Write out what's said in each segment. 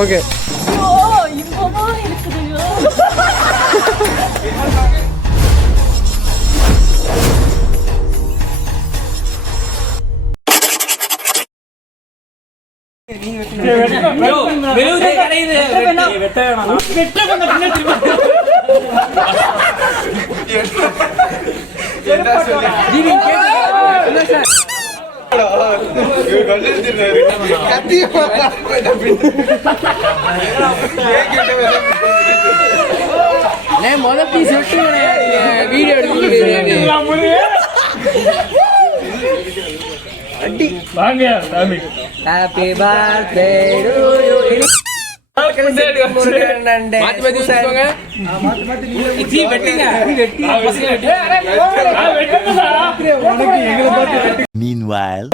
Okay முதல் piece விட்டு video எடுக்க happy birthday to you. Meanwhile,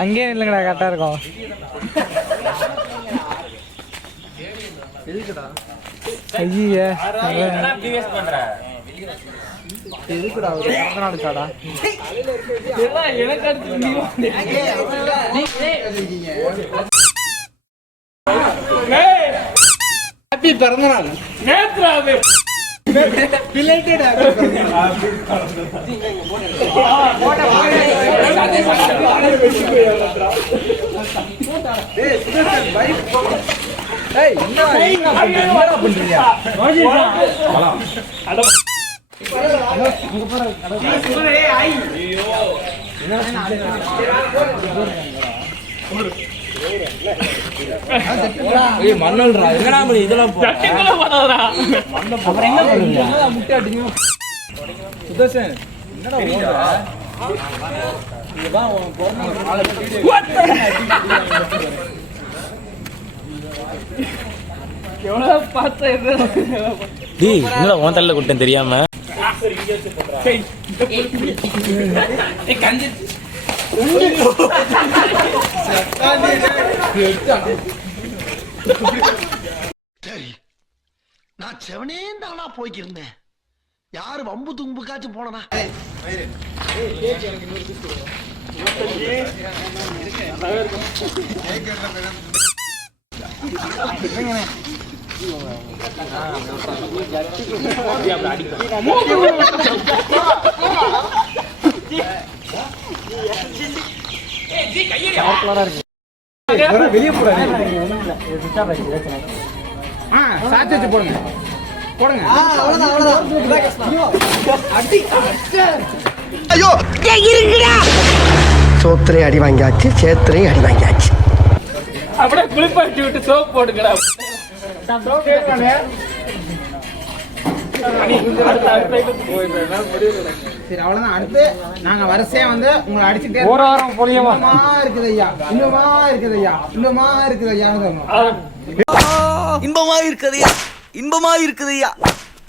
அங்கே இல்லைங்கடா கரெக்டா இருக்கும். ஐயா எதுக்குடா ஒரு பிறந்த நாள் காடா ஹாப்பி பிறந்த நாள் மண்ணல்றா எங்கடா மணி இதெல்லாம் அப்புறம் என்ன பண்ணுங்க முட்டை அடிங்க சுதர்ஷன் என்னடா எவ்வளவு பார்த்தா என்னடா உன் தள்ள கூட்டம் தெரியாம சரி, நான் செவனே தானா போய்க்கிருந்தேன். யாரு வம்பு தும்புக்காச்சும் போனா வெளியே போடுங்க சாத்தி வச்சு போடுங்க போடுங்க. ஐயோ சோத்திரையும் அடி வாங்கியாச்சு, சேத்திரையும் அடி வாங்கியாச்சு. அப்படியே குளிப்பாட்டி விட்டு சோப் போட்டுக்கடா. சரி அவ்வளவுதான். அடுத்து நாங்க வரிசையா வந்து உங்களை அடிச்சுட்டே ஒரு வாரம் புரியுமா இருக்குது ஐயா, இன்னுமா இருக்குது ஐயா, இன்னுமா இருக்குது ஐயா, இன்பமா இருக்குதையா, இன்பமா இருக்குதையா,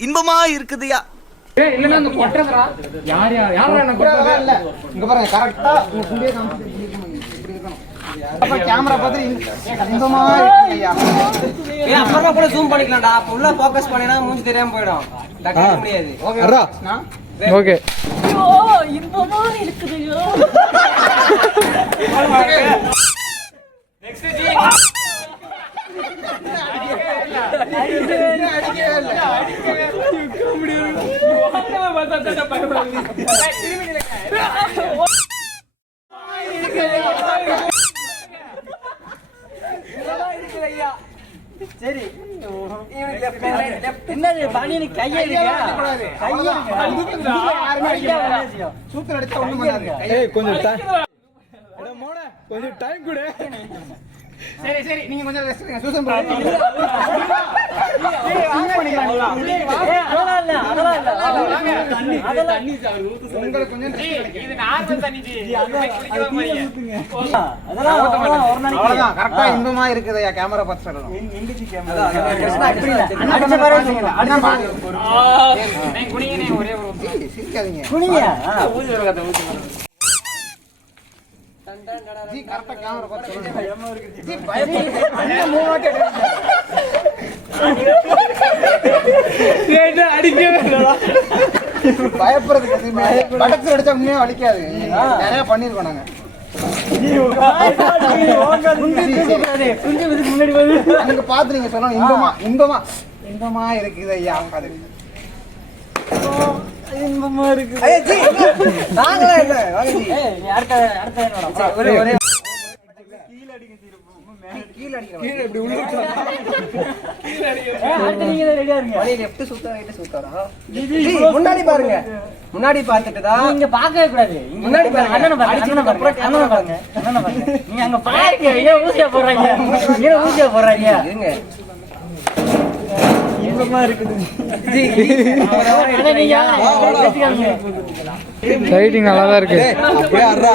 இன்பமா இருக்குதையா. இல்லன்னா அந்த கொட்டறா யார் யார் யாரா என்ன கொட்டறதா இல்ல. இங்க பாருங்க கரெக்ட்டா உங்க குண்டியே காமிச்சிட்டு இப்படி இருக்கணும். அப்ப கேமரா பார்த்து இன்பமா இருக்குதையா. அப்புறமா கூட ஜூம் பண்ணிக்கலாம்டா. ஃபுல்லா ஃபோக்கஸ் பண்ணினா மூஞ்சி தெரியாம போய்டும். டக்கற முடியாது. ஓகேடா. ஓகே. ஐயோ இன்பமா இருக்குதுயோ. Next G. சரி என்னது பனியனு கையை சூத்திர அடிச்சா ஒண்ணும் பண்ணாது. கொஞ்சம் டைம் கொடு. சரி சரி நீங்க கொஞ்சம் ரெஸ்ட் எடுங்க சூசன் ப்ரோ வாங்க பண்ணிக்கலாம் உங்களுக்கு கொஞ்சம் இது நார்மல் தண்ணி அவ்வளவுதான் கரெக்டா இன்பமா இருக்குதுயா கேமரா பார்த்து சொல்லணும் ஒரே ஒரு சிரிக்காதீங்க ஜி கரெக்ட்டா கேமரா பார்த்து சொல்லுங்க ஜி பயப்படாதீங்க மூவாட்டே ஏடா அடிக்கவே இல்லடா பயப்படுறதுக்கு எதுமே படத்துல அடிச்சா உண்மையா வலிக்காது நிறைய பண்ணிருக்கோம் நாங்க அங்க பாத்து நீங்க சொல்லணும் இன்பமா இன்பமா இன்பமா இருக்குது ஐயா அது இன்பமா இருக்கு ஐயா ஜி நாங்களே இல்ல வாங்க ஜி அடுத்த ஒரே ஒரே கீழ அடிங்க கீழ இப்படி உள்ளுக்கு கீழ அடிங்க அடுத்து நீங்க ரெடியா இருங்க வலி லெஃப்ட் சுத்தா ரைட் சுத்தாரா ஜி முன்னாடி பாருங்க முன்னாடி பார்த்துட்டு தான் நீங்க பார்க்கவே கூடாது முன்னாடி பாருங்க அண்ணன பாருங்க அண்ணன பாருங்க நீங்க அங்க பாருங்க ஏன் ஊசியா போடுறீங்க இருங்க இன்பமா இருக்குது ஜி லைட்டிங் நல்லா தான் இருக்கு அப்படியே அறா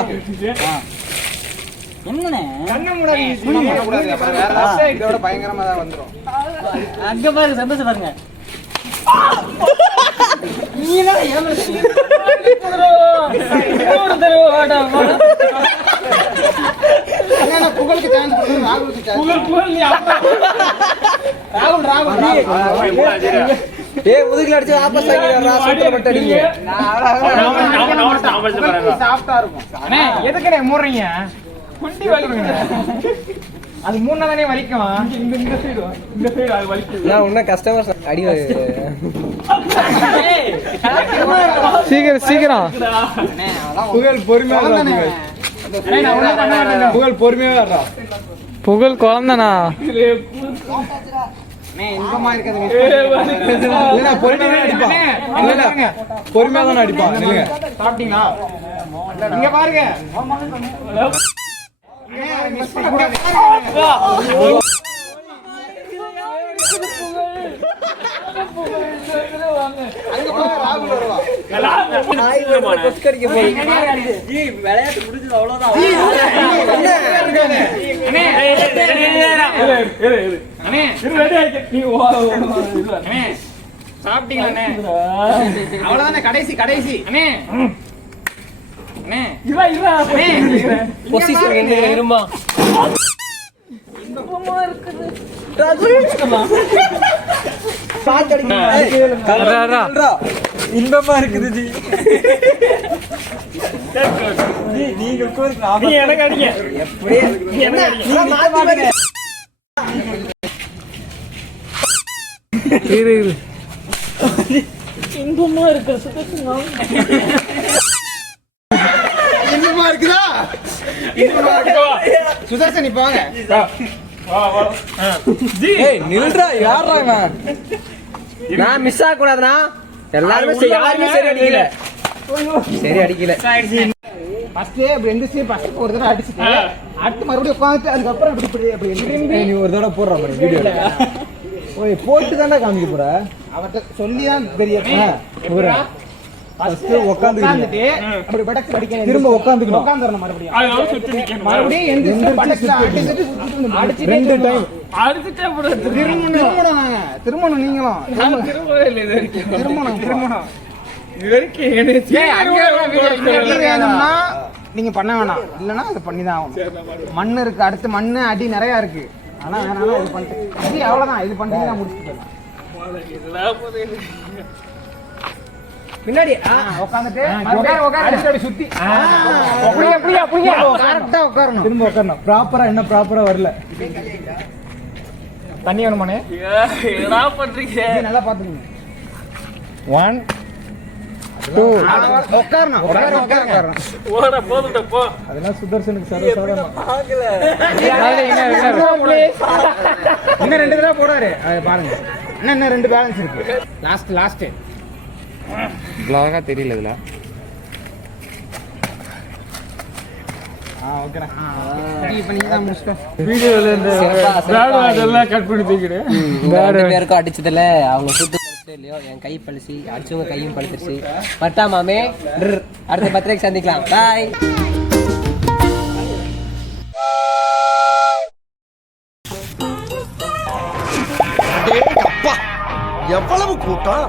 என்னண்ணே கண்ண மூடாதீங்க அப்புறம் வேற இதோட பயங்கரமா தான் வந்துரும் அங்க பாருங்க சந்தோஷம் பாருங்க நீங்க என்ன புகழுக்கு சான்ஸ் கொடுங்க ராகுலுக்கு சான்ஸ் புகழ் நீ ராகுல் ஏய் முதுகுல அடிச்சு ஆப்பஸ் ஆகிடுறா சூப்பர் பட் அடிங்க அவன் சாஃப்ட்டா இருக்கும் அண்ணே எதுக்குனே மூறீங்க குண்டி வலிக்குங்க அது மூணா தானே வலிக்கும் இந்த சைடு அது வலிக்குது நான் உன்ன கஸ்டமர் அடி சீக்கிரம் சீக்கிரம் புகழ் பொறுமையா புகழ் பொறுமையா வர்றா புகழ் குழந்தனா இன்பமா இருக்கிறது பொறுமையா அடிப்பான் பொறுமையா தானே அடிப்பான் சாப்பிட்டீங்களா இங்க பாருங்க விளையாட்டு முடிஞ்சது அவ்வளவுதான் சாப்பிட்டீங்களா அவ்வளவுதானே கடைசி கடைசி அண்ணே பொசிஷன் என்ன இருமா இன்பமா இருக்குது ஜி நீங்க எனக்கு அடிங்க இன்பமா இருக்கு சுத்தமா இன்பமா இருக்குதா சுதர்சன் இப்ப வாங்க நில்றா யாராங்க நான் மிஸ் ஆக கூடாதுனா எல்லாரும் யாருமே சரி அடிக்கல சரி அடிக்கல ஃபர்ஸ்ட் ரெண்டு சீர் ஃபர்ஸ்ட் ஒரு தடவை அடிச்சிட்டு அடுத்து மறுபடியும் உட்கார்ந்து அதுக்கு அப்புறம் அப்படி நீ ஒரு தடவை போடுற மாதிரி வீடியோல ஓய் போட்டு தானே காமிக்க போற அவட்ட சொல்லி தான் தெரியும் ஃபர்ஸ்ட் உட்கார்ந்துட்டு அப்படி படக்கு படிக்க திரும்ப உட்கார்ந்துக்கணும் உட்கார்ந்தறணும் மறுபடியும் எந்திரிச்சு படக்கு அடிச்சிட்டு ரெண்டு டைம் அடிச்சிட்டே போடு திரும்பணும் நாங்க திரும்பணும் நீங்களும் திரும்பணும் வேணும்னா நீங்க பண்ண வேணாம் இல்லன்னா அது பண்ணிதான் ஆகணும் மண்ணு இருக்கு அடுத்து மண்ணு அடி நிறைய இருக்கு ஆனா வேணாலும் இது பண்ணிட்டு சரி அவ்வளவுதான் இது பண்ணிட்டு நான் முடிச்சுட்டு பின்னாடி உட்காந்துட்டு உட்காரு சுத்தி கரெக்டா உட்காரணும் திரும்ப உட்காரணும் ப்ராப்பரா என்ன ப்ராப்பரா வரல தண்ணி வேணுமானே என்ன பண்றீங்க நல்லா பாத்துக்கோங்க 1 2 உட்காரணும் உட்காரணும் ஓட போதுட்ட போ அதெல்லாம் சுதர்சனுக்கு சர்வசாதாரணம் இன்னும் 2 தடவை போடாரு பாருங்க இன்னும் 2 பேலன்ஸ் இருக்கு லாஸ்ட் பிளாகா தெரியல இதுல வீடியோல இந்த பேட் அதெல்லாம் கட் பண்ணி தூக்கிடு. ரெண்டு பேருக்கும் அடிச்சதுல அவங்க சுத்து பழுசு இல்லையோ என் கை பழுசி அடிச்சவங்க கையும் பழுத்துருச்சு. பட்டா மாமே, அடுத்த பர்த்டேக்கு சந்திக்கலாம். பாய். எவ்வளவு கூட்டம்.